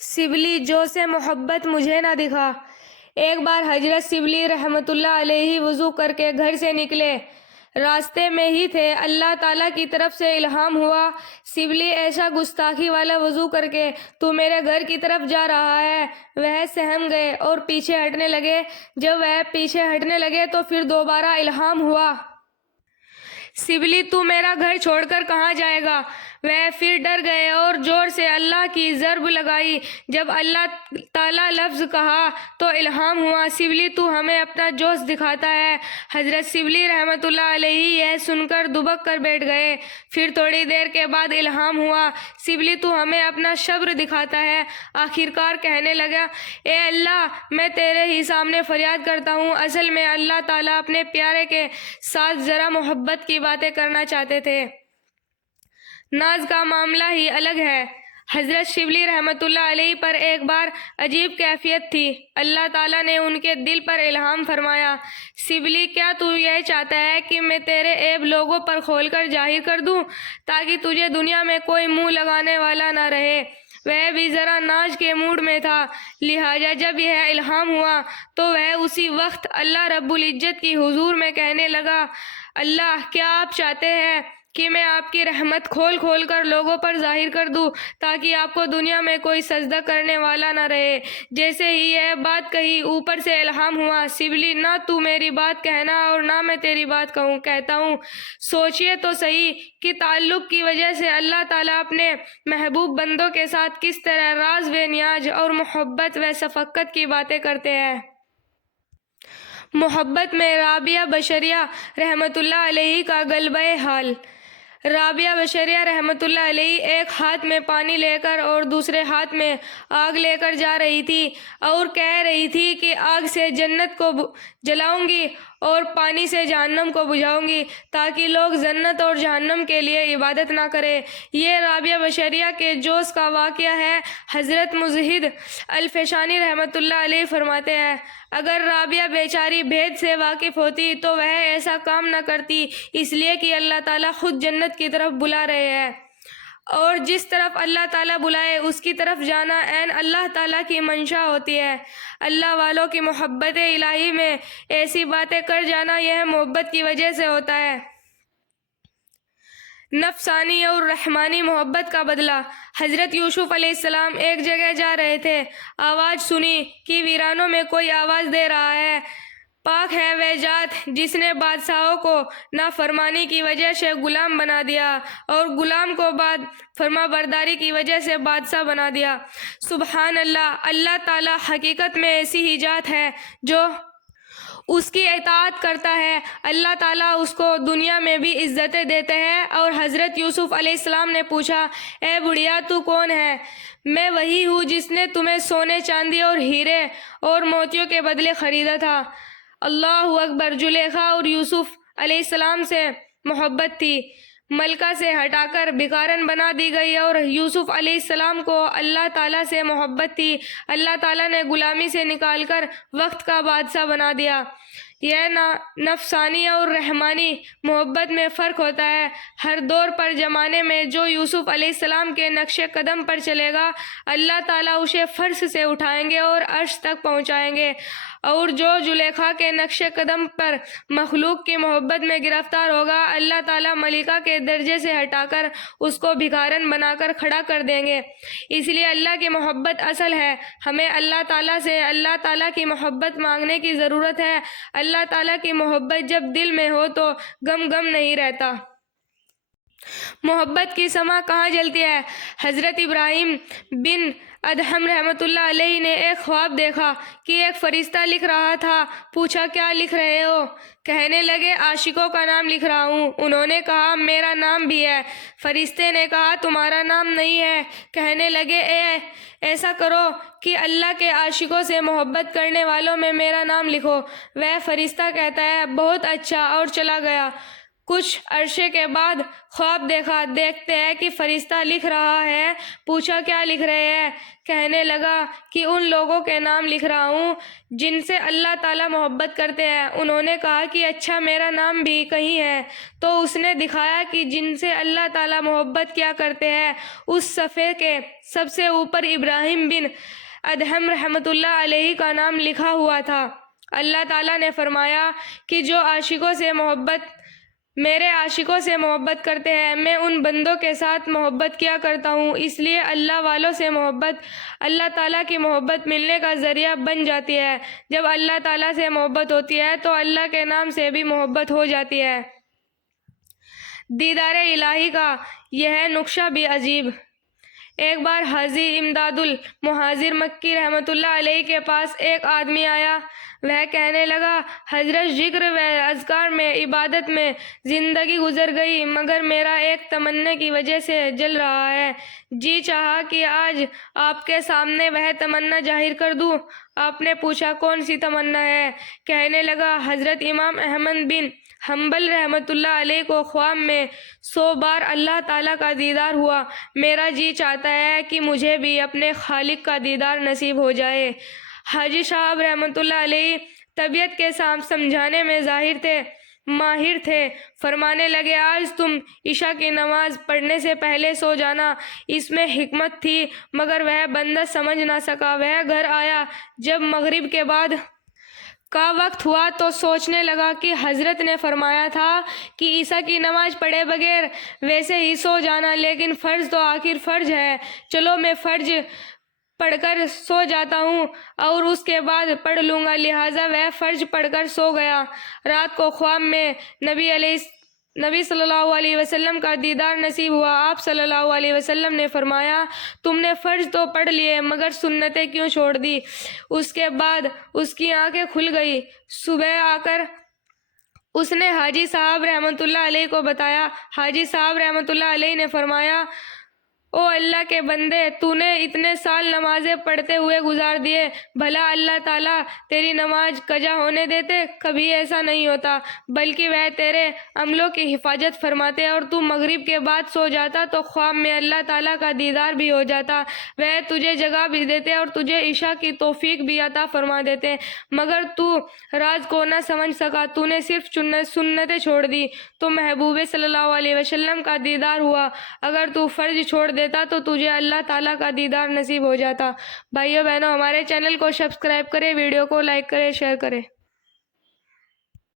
سبلی جو سے محبت مجھے نہ دکھا۔ ایک بار حضرت سبلی رحمۃ اللہ علیہ وضو کر کے گھر سے نکلے، راستے میں ہی تھے، اللہ تعالیٰ کی طرف سے الہام ہوا، سبلی ایسا گستاخی والا وضو کر کے تو میرے گھر کی طرف جا رہا ہے۔ وہ سہم گئے اور پیچھے ہٹنے لگے۔ جب وہ پیچھے ہٹنے لگے تو پھر دوبارہ الہام ہوا، سبلی تو میرا گھر چھوڑ کر کہاں جائے گا؟ وہ پھر ڈر گئے اور زور سے اللہ کی ضرب لگائی۔ جب اللہ تعالیٰ لفظ کہا تو الہام ہوا، سبلی تو ہمیں اپنا جوش دکھاتا ہے۔ حضرت سبلی رحمۃ اللہ علیہ یہ سن کر دبک کر بیٹھ گئے۔ پھر تھوڑی دیر کے بعد الہام ہوا، سبلی تو ہمیں اپنا صبر دکھاتا ہے۔ آخرکار کہنے لگا، اے اللہ، میں تیرے ہی سامنے فریاد کرتا ہوں۔ اصل میں اللہ تعالیٰ اپنے پیارے کے ساتھ ذرا محبت کی باتیں کرنا چاہتے تھے، ناز کا معاملہ ہی الگ ہے۔ حضرت شبلی رحمۃ اللہ علیہ پر ایک بار عجیب کیفیت تھی، اللہ تعالیٰ نے ان کے دل پر الہام فرمایا، شبلی کیا تو یہ چاہتا ہے کہ میں تیرے عیب لوگوں پر کھول کر ظاہر کر دوں تاکہ تجھے دنیا میں کوئی منہ لگانے والا نہ رہے؟ وہ بھی ذرا ناز کے موڈ میں تھا، لہٰذا جب یہ الہام ہوا تو وہ اسی وقت اللہ رب العزت کی حضور میں کہنے لگا، اللہ، کیا آپ چاہتے ہیں کہ میں آپ کی رحمت کھول کھول کر لوگوں پر ظاہر کر دوں تاکہ آپ کو دنیا میں کوئی سجدہ کرنے والا نہ رہے؟ جیسے ہی یہ بات کہی، اوپر سے الہام ہوا، شبلی، نہ تو میری بات کہنا اور نہ میں تیری بات کہتا ہوں۔ سوچئے تو صحیح کہ تعلق کی وجہ سے اللہ تعالیٰ اپنے محبوب بندوں کے ساتھ کس طرح راز و نیاز اور محبت و شفقت کی باتیں کرتے ہیں۔ محبت میں رابعہ بشریہ رحمۃ اللہ علیہ کا غلبہ حال۔ رابعہ بشریہ رحمۃ اللہ علیہ ایک ہاتھ میں پانی لے کر اور دوسرے ہاتھ میں آگ لے کر جا رہی تھی اور کہہ رہی تھی کہ آگ سے جنت کو جلاؤں گی اور پانی سے جہنم کو بجھاؤں گی تاکہ لوگ جنت اور جہنم کے لیے عبادت نہ کریں۔ یہ رابعہ بشریہ کے جوش کا واقعہ ہے۔ حضرت مجہد الفشانی رحمۃ اللہ علیہ فرماتے ہیں، اگر رابعہ بیچاری بھید سے واقف ہوتی تو وہ ایسا کام نہ کرتی، اس لیے کہ اللہ تعالیٰ خود جنت کی طرف بلا رہے ہیں، اور جس طرف اللہ تعالیٰ بلائے اس کی طرف جانا عین اللہ تعالیٰ کی منشا ہوتی ہے۔ اللہ والوں کی محبت الہی میں ایسی باتیں کر جانا یہ محبت کی وجہ سے ہوتا ہے۔ نفسانی اور رحمانی محبت کا بدلہ۔ حضرت یوسف علیہ السلام ایک جگہ جا رہے تھے، آواز سنی کہ ویرانوں میں کوئی آواز دے رہا ہے، پاک ہے وہ ذات جس نے بادشاہوں کو نافرمانی کی وجہ سے غلام بنا دیا اور غلام کو بعد فرما برداری کی وجہ سے بادشاہ بنا دیا۔ سبحان اللہ، اللہ تعالیٰ حقیقت میں ایسی ہی ذات ہے جو اس کی اطاعت کرتا ہے، اللہ تعالیٰ اس کو دنیا میں بھی عزتیں دیتے ہیں۔ اور حضرت یوسف علیہ السلام نے پوچھا، اے بڑھیا، تو کون ہے؟ میں وہی ہوں جس نے تمہیں سونے چاندی اور ہیرے اور موتیوں کے بدلے خریدا تھا۔ اللہ اکبر۔ زلیخا اور یوسف علیہ السلام سے محبت تھی، ملکہ سے ہٹا کر بھکارن بنا دی گئی، اور یوسف علیہ السلام کو اللہ تعالیٰ سے محبت تھی، اللہ تعالیٰ نے غلامی سے نکال کر وقت کا بادشاہ بنا دیا۔ یہ نفسانی اور رحمانی محبت میں فرق ہوتا ہے۔ ہر دور پر زمانے میں جو یوسف علیہ السلام کے نقش قدم پر چلے گا، اللہ تعالیٰ اسے فرش سے اٹھائیں گے اور عرش تک پہنچائیں گے، اور جو زلیخا کے نقش قدم پر مخلوق کی محبت میں گرفتار ہوگا، اللہ تعالیٰ ملکہ کے درجے سے ہٹا کر اس کو بھکارن بنا کر کھڑا کر دیں گے۔ اس لیے اللہ کی محبت اصل ہے۔ ہمیں اللہ تعالیٰ سے اللہ تعالیٰ کی محبت مانگنے کی ضرورت ہے۔ اللہ تعالیٰ کی محبت جب دل میں ہو تو غم نہیں رہتا۔ محبت کی شمع کہاں جلتی ہے؟ حضرت ابراہیم بن ادہم رحمۃ اللہ علیہ نے ایک خواب دیکھا کہ ایک فرشتہ لکھ رہا تھا۔ پوچھا، کیا لکھ رہے ہو؟ کہنے لگے، عاشقوں کا نام لکھ رہا ہوں۔ انہوں نے کہا، میرا نام بھی ہے۔ فرشتے نے کہا، تمہارا نام نہیں ہے۔ کہنے لگے، ایسا کرو کہ اللہ کے عاشقوں سے محبت کرنے والوں میں میرا نام لکھو۔ وہ فرشتہ کہتا ہے، بہت اچھا، اور چلا گیا۔ کچھ عرصے کے بعد خواب دیکھا، دیکھتے ہیں کہ فرشتہ لکھ رہا ہے۔ پوچھا کیا لکھ رہے ہیں؟ کہنے لگا کہ ان لوگوں کے نام لکھ رہا ہوں جن سے اللہ تعالیٰ محبت کرتے ہیں۔ انہوں نے کہا کہ اچھا میرا نام بھی کہیں ہے؟ تو اس نے دکھایا کہ جن سے اللہ تعالیٰ محبت کیا کرتے ہیں اس صفحے کے سب سے اوپر ابراہیم بن ادہم رحمۃ اللہ علیہ کا نام لکھا ہوا تھا۔ اللہ تعالیٰ نے فرمایا کہ جو میرے عاشقوں سے محبت کرتے ہیں میں ان بندوں کے ساتھ محبت کیا کرتا ہوں، اس لیے اللہ والوں سے محبت اللہ تعالیٰ کی محبت ملنے کا ذریعہ بن جاتی ہے۔ جب اللہ تعالیٰ سے محبت ہوتی ہے تو اللہ کے نام سے بھی محبت ہو جاتی ہے۔ دیدار الہی کا یہ نقشہ بھی عجیب۔ ایک بار حاجی امداد المہاجر مکی رحمۃ اللہ علیہ کے پاس ایک آدمی آیا۔ وہ کہنے لگا حضرت ذکر و اذکار میں عبادت میں زندگی گزر گئی مگر میرا ایک تمنا کی وجہ سے جل رہا ہے، جی چاہا کہ آج آپ کے سامنے وہ تمنا ظاہر کر دوں۔ آپ نے پوچھا کون سی تمنا ہے؟ کہنے لگا حضرت امام احمد بن حنبل رحمۃ اللہ علیہ کو خواب میں 100 بار اللہ تعالیٰ کا دیدار ہوا، میرا جی چاہتا ہے کہ مجھے بھی اپنے خالق کا دیدار نصیب ہو جائے۔ حاجی صاحب رحمۃ اللہ علیہ طبیعت کے سمجھانے میں ماہر تھے۔ فرمانے لگے آج تم عشاء کی نماز پڑھنے سے پہلے سو جانا، اس میں حکمت تھی مگر وہ بندہ سمجھ نہ سکا۔ وہ گھر آیا، جب مغرب کے بعد کا وقت ہوا تو سوچنے لگا کہ حضرت نے فرمایا تھا کہ عشاء کی نماز پڑھے بغیر ویسے ہی سو جانا، لیکن فرض تو آخر فرض ہے، چلو میں فرض پڑھ کر سو جاتا ہوں اور اس کے بعد پڑھ لوں گا، لہٰذا وہ فرض پڑھ کر سو گیا۔ رات کو خواب میں نبی صلی اللہ علیہ وسلم کا دیدار نصیب ہوا۔ آپ صلی اللہ علیہ وسلم نے فرمایا تم نے فرض تو پڑھ لیے مگر سنتیں کیوں چھوڑ دی؟ اس کے بعد اس کی آنکھیں کھل گئی۔ صبح آ کر اس نے حاجی صاحب رحمۃ اللہ علیہ کو بتایا۔ حاجی صاحب رحمۃ اللہ علیہ نے فرمایا او اللہ کے بندے، تو نے اتنے سال نمازیں پڑھتے ہوئے گزار دیے، بھلا اللہ تعالیٰ تیری نماز قضا ہونے دیتے؟ کبھی ایسا نہیں ہوتا، بلکہ وہ تیرے عملوں کی حفاظت فرماتے، اور تو مغرب کے بعد سو جاتا تو خواب میں اللہ تعالیٰ کا دیدار بھی ہو جاتا، وہ تجھے جگہ بھی دیتے اور تجھے عشاء کی توفیق بھی عطا فرما دیتے، مگر تو راز کو نہ سمجھ سکا، تو نے صرف سنتیں چھوڑ دی تو محبوب صلی اللہ علیہ وسلم کا دیدار ہوا، اگر تو فرض چھوڑ دیتا تو تجھے اللہ تعالیٰ کا دیدار نصیب ہو جاتا۔ بھائیو بہنوں، ہمارے چینل کو سبسکرائب کریں، ویڈیو کو لائک کریں، شیئر کریں۔